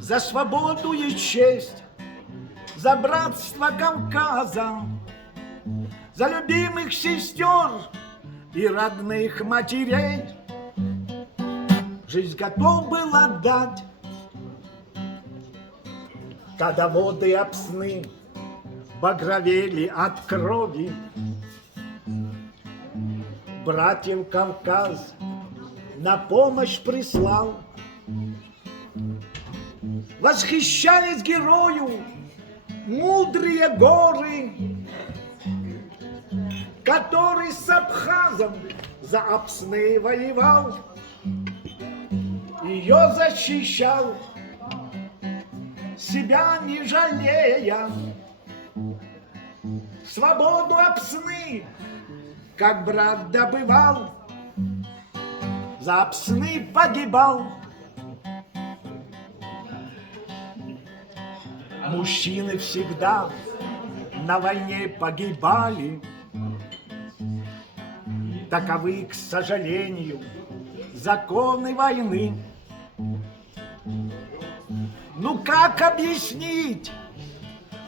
за свободу и честь, за братство Кавказа, за любимых сестер и родных матерей. Жизнь готов был отдать, когда воды Апсны багровели от крови. Братьев Кавказ на помощь прислал. Восхищались герою мудрые горы, который с абхазом за Апсны воевал, ее защищал, себя не жалея. Свободу Апсны, как брат добывал, за Апсны погибал. Мужчины всегда на войне погибали. Таковы, к сожалению, законы войны. Ну как объяснить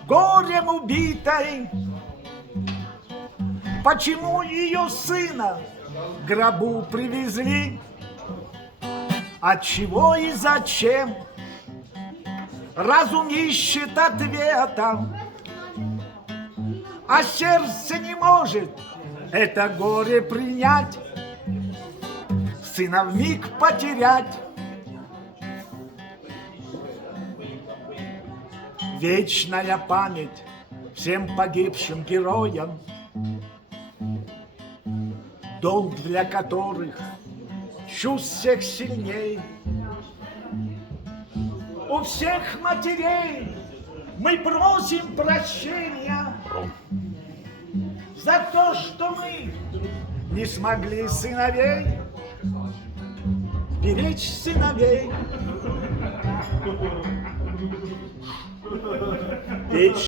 горем убитой, почему ее сына к гробу привезли? Отчего и зачем? Разум ищет ответа, а сердце не может это горе принять, сына вмиг потерять. Вечная память всем погибшим героям, долг для которых чувств всех сильней. У всех матерей мы просим прощения за то, что мы не смогли сыновей беречь, сыновей.